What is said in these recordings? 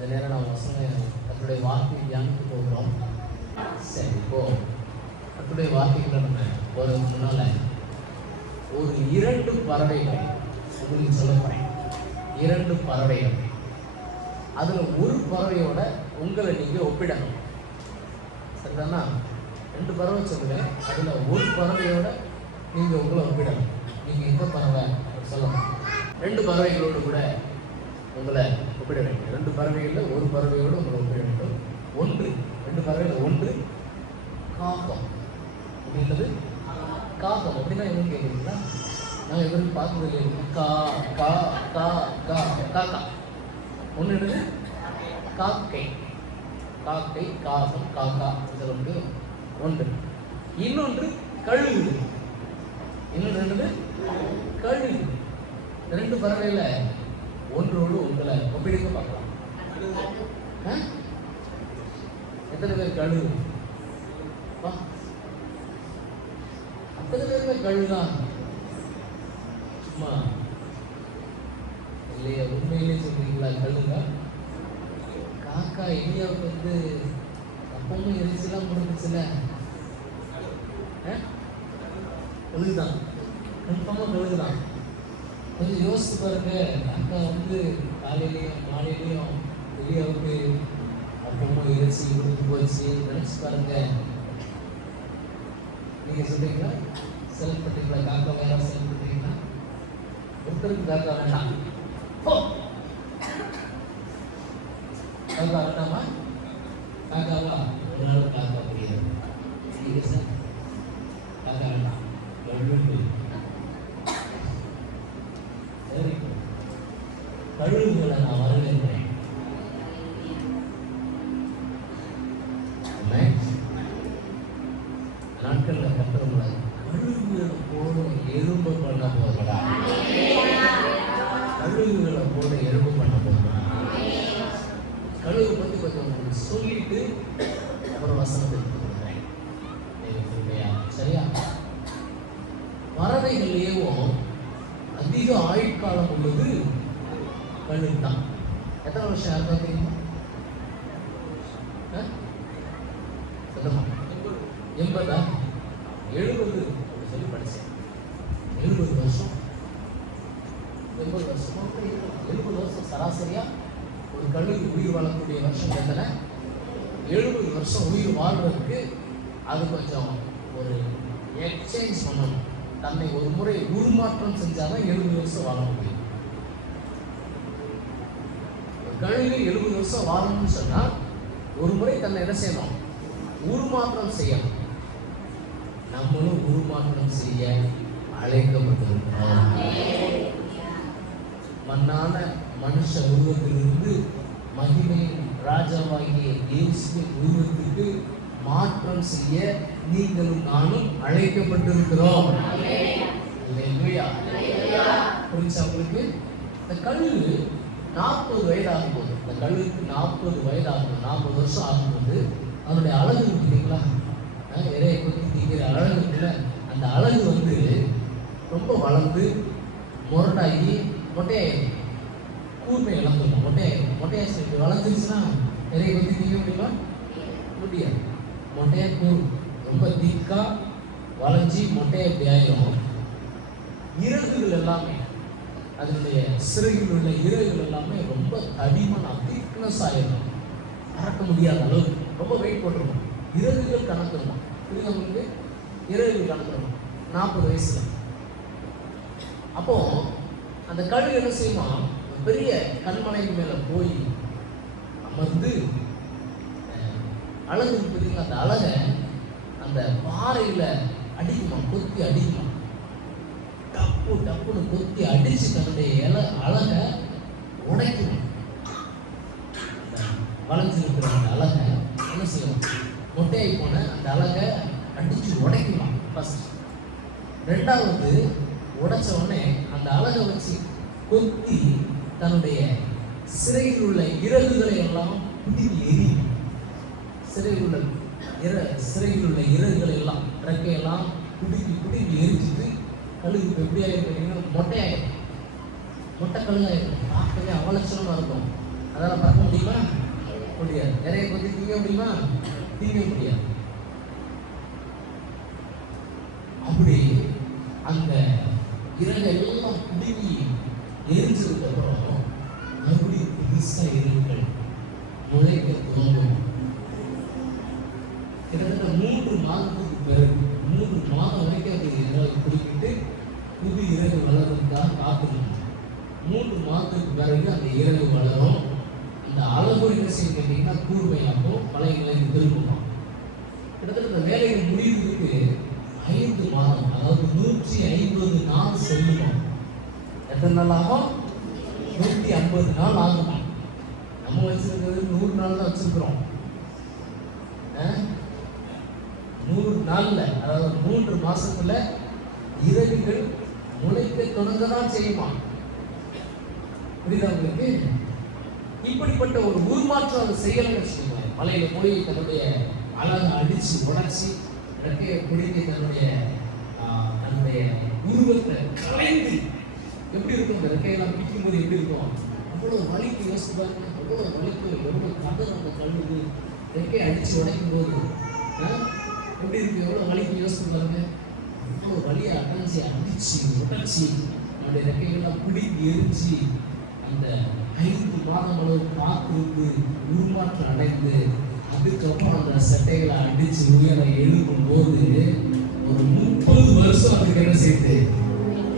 இந்த நேரம் நாம் கர்த்தருடைய வார்த்தையை தியானித்து போகிறோம். சரி, இப்போ கர்த்தருடைய வார்த்தைகளை நம்ம போகிறதுக்கு முன்னால் ஒரு 2 பறவைகள் உங்களுக்கு சொல்ல போகிறேன். 2 பறவைகள். அதில் ஒரு பறவையோட உங்களை நீங்கள் ஒப்பிடணும். சரிதானா? 2 பறவை சொல்லுவேன், அதில் ஒரு பறவையோட நீங்கள் உங்களை ஒப்பிடணும். நீங்கள் எந்த பறவை சொல்லணும். 2 பறவைகளோடு கூட உங்களை ஒப்பிட வேண்டும். 2 பறவைகளில் ஒரு பறவையோடு உங்களை ஒப்பிட வேண்டும். 2 பறவைகள். 1 காகம். அப்படின்றது காகம். அப்படின்னா என்னன்னு கேட்குறீங்களா? நாங்கள் எவரும் பார்த்தது இல்லைங்க. கா கா கா கா காக்கா. ஒன்று என்னது? காக்கை. காக்கை, காகம், காக்கா சொல்ல முடியும். 1. இன்னொன்று கழுகு. இன்னொன்று என்னது? கழுகு. 2 பறவையில் ஒன்றோடு உங்களை ஒப்பிடுக்க பார்க்கலாம். எத்தனை பேர் கழுகு? அத்தனை பேருமே கழுகுதான். சும்மா இல்லையா? உண்மையிலே சொல்றீங்களா? கழுகுங்க. காக்கா இந்தியாவுக்கு வந்து அப்பவும் எரிச்சலாம் முடிஞ்சிச்சுல. கழுகுதான். கன்ஃபார்மாக கழுகுதான். கொஞ்சம் யோசித்து பாருங்க. காக்கா வந்து காலையிலையும் மாலையிலையும் இந்தியாவுக்கு அப்பவும் இறைச்சி கொடுத்து போச்சு. நினைச்சு பாருங்க. நீங்க சொல்றீங்களா? செலக்ட் பண்றீங்களா? காக்கா வேற செலக்ட் பண்றீங்களா? ஒருத்தருக்கு காக்கா வேண்டாம். காக்கா வேண்டாமா? காக்காவா? ஒரு நாள் காக்கா முடியாது. நீங்க சார் காக்கா வேண்டாம். சரி, கழுகுகளை நான் வரவேற்கிறேன். நாட்களில் கட்டுறவங்கள கழுகுகளை போல எறும்பு பண்ண போகிறா. கழுகுகளை போல எறும்பு பண்ண போகிறா. கழுகு பற்றி கொஞ்சம் உங்களுக்கு சொல்லிட்டு அப்புறம் வசனத்தை கொடுக்குறேன். சரியா? பறவைகள்லேயும் அதிக ஆயுட்காலம் உள்ளது கழுகு தான். எத்தனை வருஷம் யாருக்கா தெரியுமா? சொல்லுமா? 80 70 சொல்லி படித்தேன். 70 வருஷம். 80 வருஷமா? 70 வருஷம் சராசரியா ஒரு கழுகு உயிர் வாழக்கூடிய வருஷம் எத்தனை? 70 வருஷம் உயிர் வாழ்றதுக்கு அது கொஞ்சம் ஒரு எக்ஸ்சேஞ்ச் பண்ணணும். தன்னை ஒரு முறை உருமாற்றம் செஞ்சாதான் 70 வருஷம் வாழ முடியும். கழுகு 70 வருஷம் வாழணும்னு சொன்னா ஒரு முறை தன்னை என்ன செய்யணும்? உருமாற்றம் செய்யணும். நம்மளும் உருமாற்றம் செய்ய அழைக்கப்பட்டிருக்கிறோம். மண்ணான மனுஷ உருவத்திலிருந்து மகிமையின் ராஜாவாகிய இயேசுவின் உருவத்துக்கு மாற்றம் செய்ய நீங்களும் நானும் அழைக்கப்பட்டிருக்கிறோம். புரிஞ்சா உங்களுக்கு? இந்த கழுகு 40 வயது ஆகும்போது, இந்த கழுகுக்கு 40 வயது ஆகும், 40 வருஷம் ஆகும்போது அதனுடைய அழகு இருக்குங்களா? இறையை கொத்தி திங்கிற அழகு இருக்குல்ல, அந்த அழகு வந்து ரொம்ப வளர்ந்து முரட்டாகி மொட்டையாயிடும். கூர்மை இழந்துடும். மொட்டையாச்சு வளர்ந்துருச்சுன்னா இறையை கொத்தி திங்க முடியுமா? முடியாது. மொட்டையா கூர் ரொம்ப திக்கா வளைஞ்சி மொட்டையை எப்படி ஆயிடும். இறகுகள் எல்லாமே, அதனுடைய சிறையில் உள்ள இறகுகள் எல்லாமே ரொம்ப தடிமனா திக்னஸ் ஆயிடும். மறக்க முடியாத அளவுக்கு ரொம்ப வெயிட் போட்டுருக்கும். இறகுகள் கணக்குமா? புரியுது உங்களுக்கு? இறகுகள் கணக்குறோம் 40 வயசுல. அப்போ அந்த கழுகு என்ன செய்யுமா? பெரிய கண்மலைக்கு மேல போய் அமர்ந்து அழகு இருக்குதுங்க. அந்த அழகை அந்த பாறையில அடிக்குமா, கொத்தி அடிக்குமா. டப்பு டப்புன்னு கொத்தி அடிச்சு தன்னுடைய அழகை உடைக்குமா. வளைஞ்சிருக்கிற அந்த அழகை என்ன செய்யணும்? மொட்டையை போன அந்த அழகை அடிச்சு உடைக்குமா ஃபர்ஸ்ட். 2வது உடைச்ச உடனே அந்த அழகை வச்சு கொத்தி தன்னுடைய சிறையில் உள்ள இறகுகளை எல்லாம் பிடிங்கி எரியும். சிறையில் உள்ள இறகுகளை எல்லாம் ரெக்கையெல்லாம் பிடிங்கி எரிஞ்சிட்டு கழுகு எப்படி ஆயிருக்கீங்கன்னா மொட்டையாயிரும். மொட்டை கழுகாயிருக்கும். பார்க்கவே அவலட்சணமாக இருக்கும். அதெல்லாம் பார்க்க முடியுமா? முடியாது. நிறைய கொத்தி திங்க முடியுமா? திங்க முடியாது. அப்படி அந்த இறங்கெல்லாம் பிடுங்கி எரிஞ்சதுக்கு அப்புறம் மறுபடியும் பெருசா எருக்கள் முளைக்க துவங்கும். கிட்டத்தட்ட 3 மாதத்துக்கு பிறகு 3 மாதம் வரைக்கும் அது இறகு பிடிக்கிட்டு புது இறகு வளர்றதுக்காக காத்துக்கணும். 3 மாதத்துக்கு பிறகு அந்த இறகு வளரும். அந்த அளவு என்ன செய்ய கேட்டீங்கன்னா கூர்மையாகவும் பழைய திரும்புமா. கிட்டத்தட்ட இந்த வேலையை முடிவுக்கு 5 மாதம், அதாவது 150 நாள் செல்லுமா. எத்தனை நாள் ஆகும்? 150 நாள் ஆகுமா. நம்ம வச்சிருக்கிறது 100 நாள் தான் வச்சிருக்கிறோம். 100 நாள்ல, அதாவது 3 மாசத்துல இறகுகள் முளைக்க தொடங்கதான் செய்யுமா. புரியுதா உங்களுக்கு? இப்படிப்பட்ட ஒரு உருமாற்றம் அதை செய்யலன்னு வச்சுக்கோங்க. மலையில போய் தன்னுடைய அழகை அடிச்சு உடச்சி ரெக்கையை பிடித்து தன்னுடைய உருவத்தை கலைந்து எப்படி இருக்கும்? அந்த ரெக்கையெல்லாம் பிடிக்கும் போது எப்படி இருக்கும்? அவ்வளவு வலிக்கு யோசிச்சு பாருங்க. அவ்வளவு வலிக்கு, எவ்வளவு கதை நம்ம கழுவுது ரெக்கையை அடிச்சு உடைக்கும் போது எப்படி இருக்கு? எவ்வளவு வலிக்கு யோசிச்சு பாருங்க. அவ்வளவு வலியை அடைஞ்சி அடிச்சு உடைச்சி நம்முடைய ரெக்கைகள்லாம் பிடிக்கி எரிஞ்சு அந்த 5 மாதம் அளவு காத்திருந்து உருமாற்றம் அடைந்து அதுக்கப்புறம் அந்த சட்டைகளை அடிச்சு உயர எழுப்பும் போது ஒரு 30 வருஷம் அதுக்கு என்ன செய்யுது?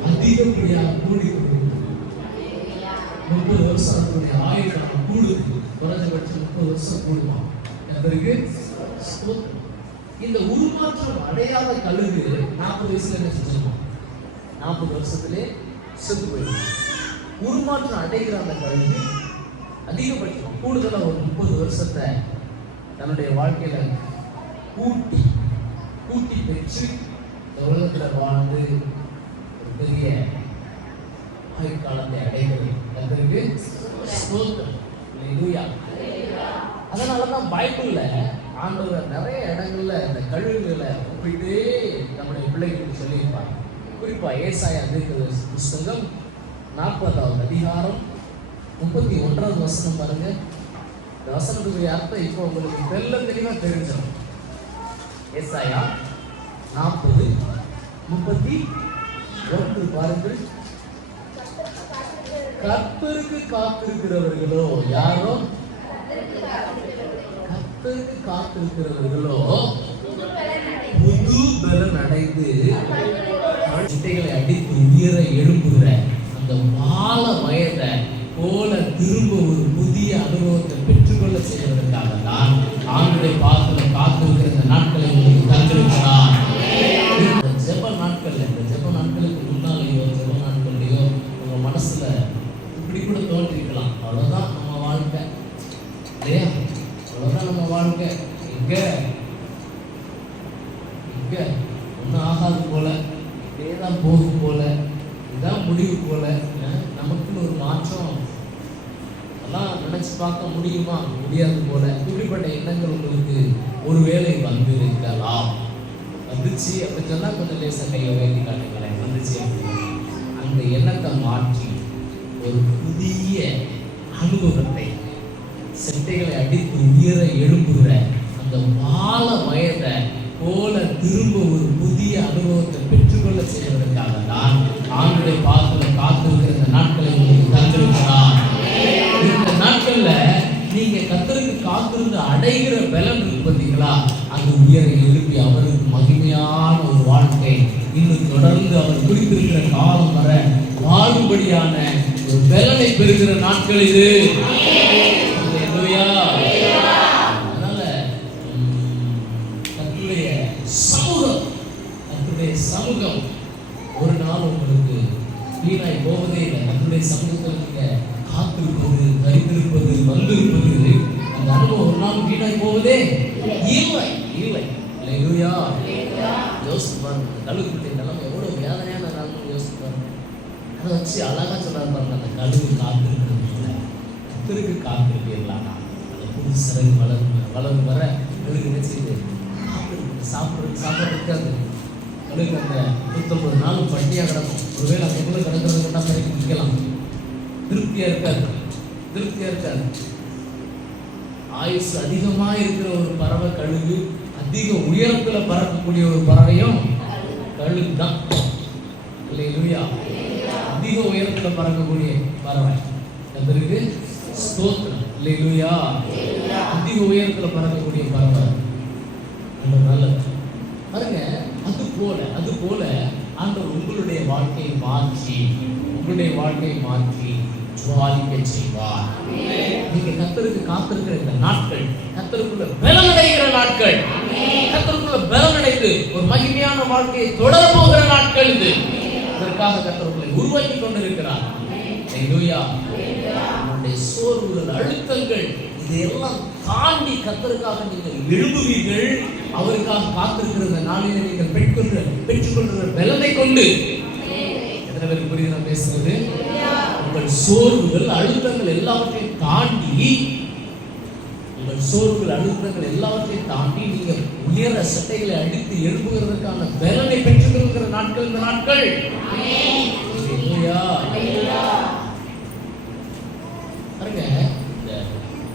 அதிகப்படியாக கூடி 30 வருஷம் அதனுடைய ஆயுள் கூடுது. குறைஞ்சபட்சம் 30 வருஷம் கூடுவான். அதற்கு இந்த உருமாற்றம் அடையாத கழுகு 40 வயசுல என்ன செஞ்சிருக்கோம்? 40 வருஷத்திலே செத்து போயிடும். உருமாற்றம் அடைகிற அந்த கழுகு அதிகபட்சம் கூடுதலாக ஒரு 30 வருஷத்தை தன்னுடைய வாழ்க்கையில கூட்டி பெற்று இந்த உலகத்துல வாழ்ந்து ஒரு பெரிய ஆயுட்காலத்தை அடைகிறது. அதனாலதான் பைபிள்ல ஆண்டவர் நிறைய இடங்கள்ல இந்த கழுகுகளை ஒப்பிட்டே நம்முடைய பிள்ளைகளுக்கு சொல்லியிருப்பாங்க. குறிப்பா ஏசாயா தீர்க்கதரிசி புஸ்தகம் 40வது அதிகாரம் 31வது வசனம் பாருங்க. இந்த வசனத்துக்குரிய அர்த்தம் இப்போ உங்களுக்கு தெளிவா தெரிஞ்சிடும். ஏசாயா 40:31 பாருங்கள். கர்த்தருக்கு காத்திருக்கிறவர்களோ யாரோ? கர்த்தருக்கு காத்திருக்கிறவர்களோ புது பலன் அடைந்து சிட்டைகளை அடித்து உயர எழும்புகிற அந்த வாழ வயதை போல திரும்ப ஒரு புதிய அனுபவத்தை பெற்றுக்கொள்ள செய்வதற்காக தான் ஆண்டுடைய பாத்திர காத்திருக்கிற இந்த நாட்களை உங்களுக்கு தந்திருக்கிறார். இந்த ஜெப நாட்கள்ல, இந்த ஜெப நாட்களுக்கு முன்னாலேயோ ஜெப நாட்கள்லையோ உங்க மனசுல இப்படி கூட தோன்றிருக்கலாம், அவ்வளவுதான் நம்ம வாழ்க்கை இல்லையா, அவ்வளவுதான் நம்ம வாழ்க்கை, எங்க ஒன்றும் ஆகாது போல, இதேதான் போகும் போல, இதுதான் முடிவு போல, நமக்குன்னு ஒரு மாற்றம் எல்லாம் நினைச்சு பார்க்க முடியுமா? முடியாது போல. இப்படிப்பட்ட எண்ணங்கள் உங்களுக்கு ஒருவேளை வந்து இருக்கலாம். வந்துச்சு அப்படி சொன்னா கொஞ்சம் லேசா கையை வேண்டி காட்டுங்களேன். வந்துச்சு அந்த எண்ணத்தை மாற்றி ஒரு புதிய அனுபவத்தை, செட்டைகளை அடித்து உயர எழும்புகிற அந்த வாழ வயதை போல திரும்ப ஒரு புதிய அனுபவத்தை பெற்றுக்கொள்ள செய்வதற்காக தான் ஆண்டுடைய பாத்திரம் காத்திருக்கிற இந்த நாட்களை உங்களுக்கு தந்திருக்கிறார். இந்த நாட்கள்ல நீங்க கர்த்தருக்கு காத்திருந்து அடைகிற பலன் இருக்கு பார்த்தீங்களா, அது உயர எழுப்பி அவருக்கு மகிமையான ஒரு வாழ்க்கை இன்னும் தொடர்ந்து அவர் குறிப்பிருக்கிற காலம் வர வாழும்படியான ஒரு பலனை பெறுகிற நாட்கள் இது. சமூகம் ஒரு நாள் உங்களுக்கு வீணாய் போவதே இல்லை. நம்முடைய சமூகத்தில் நீங்க காத்திருப்பது, தரித்திருப்பது, வந்திருப்பது, அந்த அனுபவம் ஒரு நாள் வீணாய் போவதே இல்லை. யோசித்து பாருங்க, கழுகுடைய நிலைமை எவ்வளவு வேதனையான நிலைமை யோசித்து பாருங்க. அதை வச்சு அழகா சொல்றாரு பாருங்க, அந்த கழுகு காத்திருக்கிறது, கத்திற்கு காத்திருக்கலாம். அந்த புது சிறகு வளரும் வர கழுகு நினைச்சு சாப்பிட இருக்காது. கழுகு அந்த 150 நாள் பட்டியாக கிடக்கும். ஒருவேளை அந்த கூட கிடக்கிறது கொண்டா பறிக்க நிற்கலாம், திருப்தியா இருக்காது. திருப்தியா இருக்காது. ஆயுசு அதிகமா இருக்கிற ஒரு பறவை கழுகு, அதிக உயரத்துல பறக்கக்கூடிய ஒரு பறவையும் கழுகு தான். அல்லேலூயா. அதிக உயரத்துல பறக்கக்கூடிய பறவை அதற்கு ஸ்தோத்திரம். அல்லேலூயா. அதிக உயரத்துல பறக்கக்கூடிய பறவை நல்லது பாருங்க. அது போல ஆண்டவர் உங்களுடைய வாழ்க்கையை மாற்றி ஜுவாலிக்க செய்வார். நீங்க கர்த்தருக்கு காத்திருக்கிற இந்த நாட்கள் கர்த்தருக்குள்ள பலனடைகிற நாட்கள், கர்த்தருக்குள்ள பலனடைந்து ஒரு மகிமையான வாழ்க்கையை தொடர போகிற நாட்கள் இது. அதற்காக கர்த்தருக்குள்ளே உருவாக்கி கொண்டிருக்கிறார். அல்லேலூயா. நம்முடைய சோர்வுகள், அழுத்தங்கள் இதையெல்லாம் தாண்டி கர்த்தருக்காக நீங்கள் எழும்புவீர்கள். அவருக்காக காத்திருக்கிற நாளிலே நீங்கள் பெற்றுக்கொள்கிற பலனை கொண்டு எத்தனை பேருக்கு புரியுது நான் பேசுறது? உங்கள் சோர்வுகள், அழுத்தங்கள் எல்லாவற்றையும் தாண்டி நீங்க உயர சட்டைகளை அடித்து எழுப்புகிறதுக்கான பலனை பெற்றுக்கொள்கிற நாட்கள் இந்த நாட்கள். பாருங்க, இந்த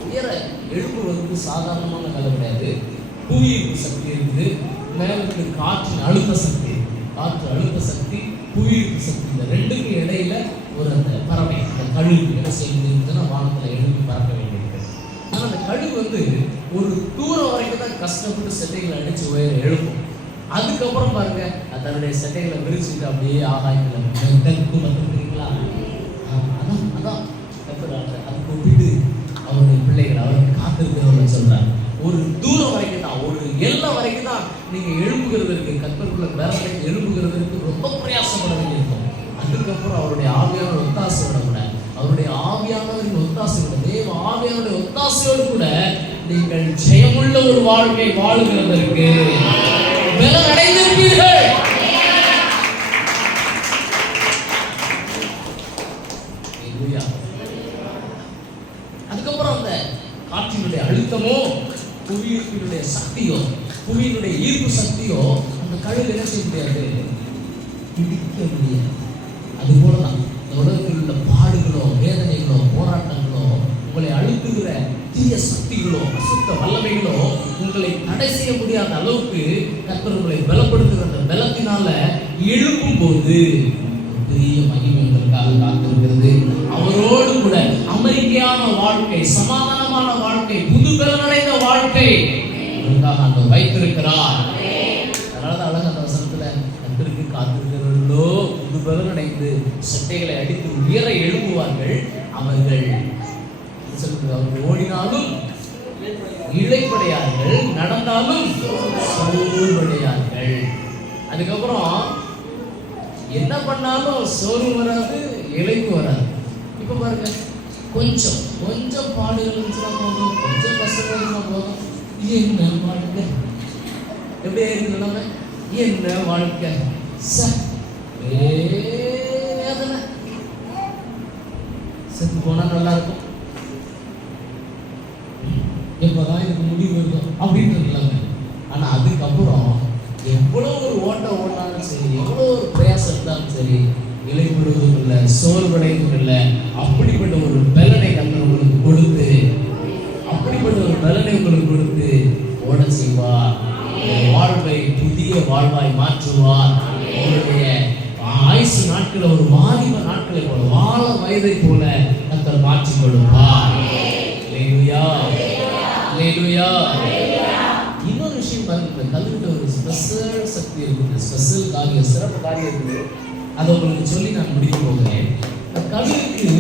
உயர எழுப்புவதற்கு சாதாரணமான வேலை கிடையாது. புவியீர்ப்பு சக்தி இருக்குது, மேலுக்கு காற்றின் அழுத்த சக்தி, புவியீர்ப்பு சக்தி. இந்த ரெண்டுக்கும் இடையில ஒரு அந்த பறவை, அந்த கழுகு என்ன செய்யுதுன்னா வானத்துல எழுப்பி பறக்க வேண்டியிருக்கு. ஆனா அந்த கழுகு ஒரு தூரம் வரைக்கும் தான் கஷ்டப்பட்டு செட்டைகளை அடிச்சு உயர எழுப்பும். அதுக்கப்புறம் பாருங்க, தன்னுடைய செட்டைகளை விரிச்சுட்டு அப்படியே ஆகாயத்துல வந்துருக்கீங்களா? அதான் அதுக்கு ஒப்பிட்டு அவருடைய பிள்ளைகள், அவருக்கு காத்திருக்கிறவங்க சொல்றாங்க, ஒரு தூரம் வரைக்கும் தான், ஒரு எல்லை வரைக்கும் தான் நீங்க எழுப்புகிறதற்கு, கர்த்தருக்குள்ள வேலை எழுப்புகிறதற்கு ரொம்ப பிரயாசப்பட வேண்டியிருக்கும். அதுக்கப்புறம் அவருடைய ஆவியானோட ஒத்தாசையோட கூட, அவருடைய ஆவியானவரின் ஒத்தாசையோட, தேவ ஆவியானுடைய ஒத்தாசையோடு கூட நீங்கள் ஜெயமுள்ள ஒரு வாழ்க்கை வாழுகிறதற்கு பலன் அடைந்திருப்பீர்கள். அதுக்கப்புறம் அந்த காற்றினுடைய அழுத்தமோ, புவியினுடைய சக்தியோ, புவியினுடைய ஈர்ப்பு சக்தியோ அந்த கழுகு என்ன செய்ய முடியாது, பிடிக்க முடியாது. அது போலதான் இந்த உலகத்தில் உள்ள பாடுகளோ, வேதனைகளோ, போராட்டங்களோ, உங்களை அழுத்துகிற தீய சக்திகளோ, அசுத்த வல்லமைகளோ உங்களை தடை செய்ய முடியாத அளவுக்கு கர்த்தர் உங்களை பலப்படுத்துகிற அந்த பலத்தினால எழுப்பும் போது பெரிய மகிமை உங்களுக்காக காத்திருக்கிறது. அவரோடு கூட அமைதியான வாழ்க்கை, சமாதானமான வாழ்க்கை, புது பலனடைந்த வாழ்க்கை உங்களுக்காக அங்கு வைத்திருக்கிறார். அதனாலதான் அழகா அந்த வசனத்துல கர்த்தருக்கு காத்திருக்கிறவர்களோ புது பலனடைந்து சட்டைகளை அடித்து உயர எழுப்புவார்கள். அவர்கள் ஓடினாலும் இளைப்படையார்கள், நடந்தாலும் சோர்வடையார்கள். அதுக்கப்புறம் என்ன பண்ணாலும் சோர்வு வராது, இளைப்பு வராது. இப்ப பாருங்க, கொஞ்சம் பாடுகள் இருந்துச்சுன்னா போதும், கொஞ்சம் கஷ்டம் இருந்தா போதும், என்ன வாழ்க்கை, எப்படி இருக்கு நம்ம, என்ன வாழ்க்கை, வேதனை, செத்து போனா நல்லா இருக்கும், எப்பதான் இதுக்கு முடிவு இருக்கும் அப்படின்ட்டு. ஆனா அதுக்கப்புறம் எவ்வளவு ஒரு ஓட்டம் ஓடினாலும் சரி, எவ்வளவு ஒரு பிரயாசம் இருந்தாலும் சரி, இலைப்படுவதும் இல்லை, சோர்வடைவதும் இல்லை. அப்படிப்பட்ட ஒரு பலனை கர்த்தர் உங்களுக்கு கொடுத்து, அப்படிப்பட்ட ஒரு பலனை உங்களுக்கு கொடுத்து ஓட செய்வார். வாழ்வை புதிய வாழ்வாய் மாற்றுவார். உங்களுடைய ஆயுசு நாட்களை ஒரு வாலிப நாட்களை போல, வாழ வயதை போல கர்த்தர் மாற்றி கொடுப்பார். அல்லேலூயா, அல்லேலூயா. இன்னொரு விஷயம் பாருங்க, கல்விட்ட ஒரு ஸ்பெஷல் சக்தி இருக்குது, ஸ்பெஷல் காரியம், சிறப்பு காரியம் இருக்குது. அதை உங்களுக்கு சொல்லி நான் முடிக்க போகிறேன். கல்விக்கு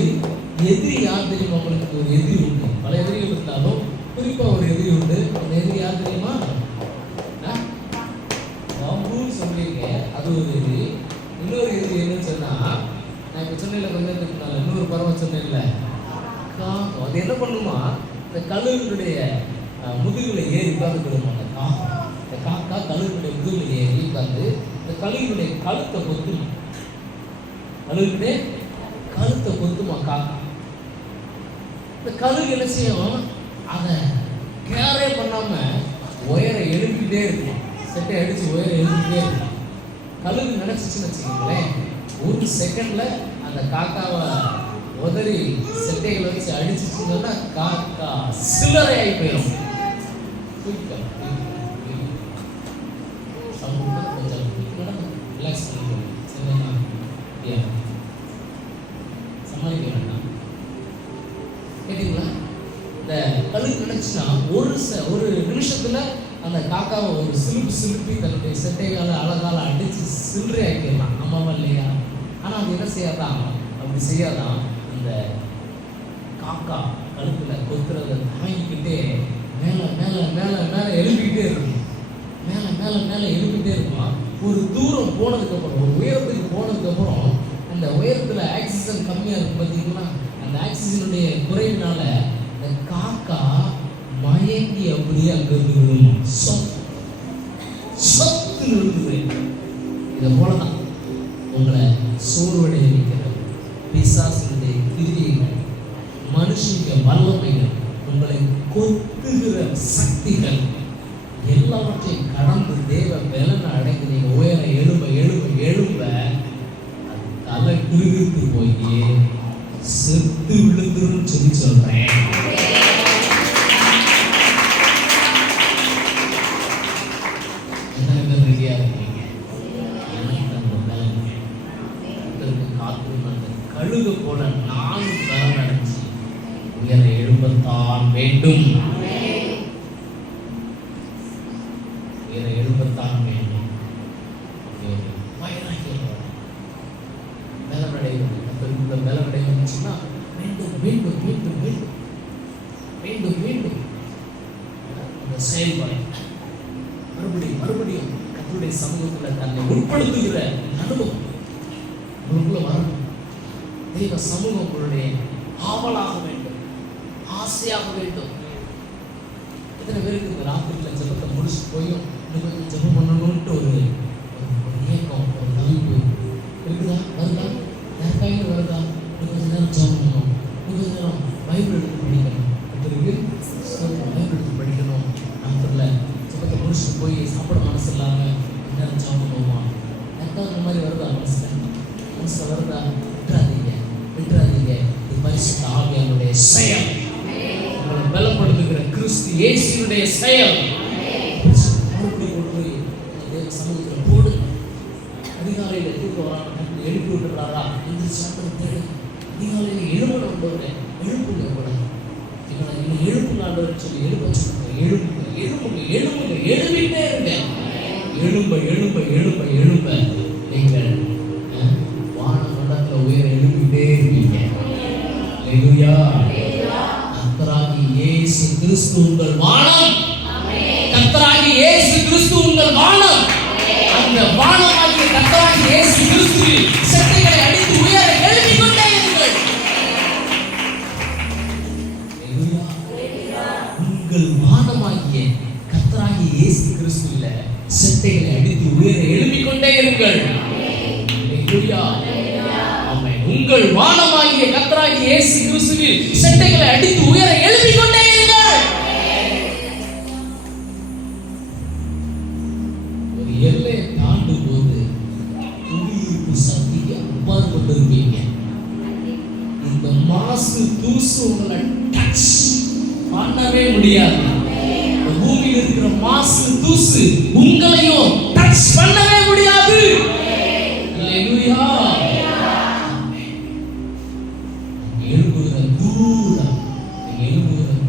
எதிரி யார் தெரியுமா? உங்களுக்கு ஒரு எதிரி உண்டு. பல எதிரிகள் இருந்தாலும் குறிப்பா ஒரு எதிரி உண்டு. அந்த எதிரி யார் தெரியுமா? சொல்லியிருக்க, அது ஒரு எதிரி. இன்னொரு எதிரி என்னன்னு சொன்னா, நான் இப்ப சொன்ன கொஞ்சம் இன்னொரு பறவை சொன்னேன்ல, காகம். அது என்ன பண்ணுமா, இந்த கழுகுடைய முதுகுல ஏறி உட்கார்ந்துக்கிடுமா. இந்த காக்கா கழுகுடைய முதுகுல ஏறி உட்கார்ந்து இந்த கழுகுடைய கழுத்தை கொத்துமா, காக்கா. இந்த கழுகு என்ன செய்யும், அதை கேரே பண்ணாம உயர எழுப்பிட்டே இருக்கும், செட்டை அடிச்சு உயர எழுப்பிட்டே இருக்கும். கழுகு நினைச்சிச்சுன்னு வச்சுக்கோங்களேன், ஒரு செகண்ட்ல அந்த காக்காவை உதறி செட்டைகளை வச்சு அடிச்சுச்சுன்னா காக்கா சில்லறை ஆகி போயிடும். கொஞ்சம் ரிலாக்ஸ் பண்ணிக்கணும். சரிங்களா? சமாளிக்க வேண்டாம். கேட்டீங்களா? இந்த கழுகு நினைச்சுன்னா ஒரு நிமிஷத்துல அந்த காக்காவை ஒரு சிலுப்பி தன்னுடைய செட்டைகால அழகால அடிச்சு சில்லறை ஆக்கிடலாம். ஆமாவா இல்லையா? ஆனா அது என்ன செய்யாதான், அப்படி செய்யாதான். அந்த காக்கா கழுத்துல கொத்துறத தாங்கிக்கிட்டே மேல மேல மேல மேல எழுப்பிக்கிட்டே இருக்கும். மேல மேல மேல எழுப்பிக்கிட்டே இருக்குமா. ஒரு தூரம் போனதுக்கு அப்புறம், ஒரு உயரத்துக்கு போனதுக்கு அப்புறம், அந்த உயரத்துல ஆக்சிஜன் கம்மியா இருக்கும் பார்த்தீங்கன்னா, அந்த ஆக்சிஜனுடைய குறைவினால அந்த காக்கா மயங்கி அப்படியே அங்கிருந்து விழுமா. சொத்து விழுந்து. இதை போலதான் உங்களை சோர்வடைய வைக்கிற பிசாசினுடைய கிரியைகள், மனுஷனுடைய வல்லமைகள், உங்களை கொத்துகிற சக்திகள் எல்லாவற்றையும் கடந்து தேவ பலனை அடைந்து நீங்க உயர எழும்ப எழும்ப எழும்ப அது தலை கிழித்து போய் செத்து விழுந்துரும் சொல்லி சொல்றேன். ரெடியா இருக்கீங்க? எனக்கு அந்த பலன் காத்து அந்த கழுகு போல நானும் பலன் அடைச்சு உயர எழும்பத்தான் வேண்டும். எழுபத்தான் வேண்டும். பலனடை வந்துச்சுன்னா மீண்டும் மீண்டும் மீண்டும் மீண்டும் மீண்டும் மீண்டும் அந்த செயல்பாடு மறுபடியும் மறுபடியும் கர்த்தருடைய சமூகத்தில் தன்னை உட்படுத்துகிற அனுபவம் உங்களுக்குள்ள வரணும். தெய்வ சமூகம் உங்களுடைய ஆவலாக வேண்டும், ஆசையாக வேண்டும். எத்தனை பேருக்கு இந்த ராத்திரியில் ஜெபத்தை முடிச்சு போயும் இன்னும் கொஞ்சம் ஜெபம் பண்ணணும்ட்டு ஒரு ஏக்கம், ஒரு தவிப்பு இருக்குதா? வருதா? யாருக்காக வருதா? இன்னும் கொஞ்சம் நேரம் ஜெபம் பண்ணணும், இன்னும் கொஞ்சம் நேரம் பைபிள் எடுத்து படிக்கணும், பைபிள் எடுத்து படிக்கணும். ராத்திரியில் ஜெபத்தை முடிச்சுட்டு போய் சாப்பிட மனசு இல்லாமல் நேரம் ஜெபம் பண்ணுவோமா? யாருக்காக இந்த மாதிரி வருதா? மனசில் வருதா? விட்டுறாதீங்க விட்டுறாதீங்க. இது பரிசுத்த ஆவியானுடைய செயல், உங்களை பலப்படுத்துகிற கிறிஸ்து இயேசுவினுடைய செயல். சமூகத்தில் போடு. அதிகாலையில் தூக்க வராங்க, எழுப்பி விட்டுறாரா என்று சாப்பிட தேடு. அதிகாலையில் எழுப்பணும் உள்ளவங்க, எழுப்புங்க கூட இன்னும் எழுப்புலான்னு சொல்லி எழுப்ப சொல்லுங்க. எழுப்புங்க எழுப்புங்க எழுப்புங்க, எழுப்பிட்டே இருங்க. எழும்ப எழும்ப எழும்ப எழும்ப நீங்கள் வான மண்டலத்தில் உயர எழுப்பிட்டே இருப்பீங்க. அல்லேலூயா. கர்த்தராகிய இயேசு கிறிஸ்து உங்கள் வானம். கர்த்தராகிய இயேசு கிறிஸ்து உங்கள் வானம். அந்த வானமாகிய கர்த்தராகிய இயேசு கிறிஸ்துவில் செட்டைகளை அடித்து உயர எழுப்பிக் கொண்டே இருங்கள். உங்கள் வானமாகிய கர்த்தராகிய இயேசு கிறிஸ்துவில் செட்டைகளை அடித்து உயர எழுப்பிக் கொண்டே இருங்கள். ஆமென். உங்கள் வானமாகிய கர்த்தராகிய இயேசு கிறிஸ்துவில் செட்டைகளை அடித்து உயர எழுப்பிக் கொண்டே இருங்கள். ஒரு எல்லையை தாண்டும் போது புவியீர்ப்பு சக்திக்கு அப்பால் கொண்டிருப்பீங்க. இந்த மாசு தூசு உங்களை டச் பண்ணவே முடியாது. இந்த பூமியில் இருக்கிற மாசு தூசு உங்களையும் டச் பண்ணவே முடியாது. அல்லேலூயா. எழுப்புகிற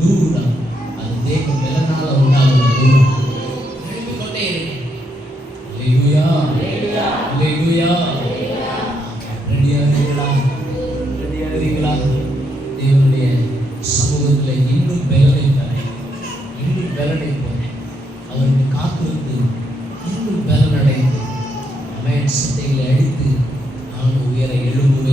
தூரம் அது தேவ பலனால உண்டாகுற தூரம். எழுப்பிக் கொண்டே இருக்கு. அல்லேலூயா அல்லேலூயா. ரெடியா இருக்கீங்களா? தேவனுடைய சமூகத்தில் இன்னும் பலனை தரேன், இன்னும் பலனை போனேன். அவருக்கு காத்திருந்து இன்னும் பலனடைந்து அவன் சிட்டைகளை அடித்து நான் உயர எழும்புவேன்.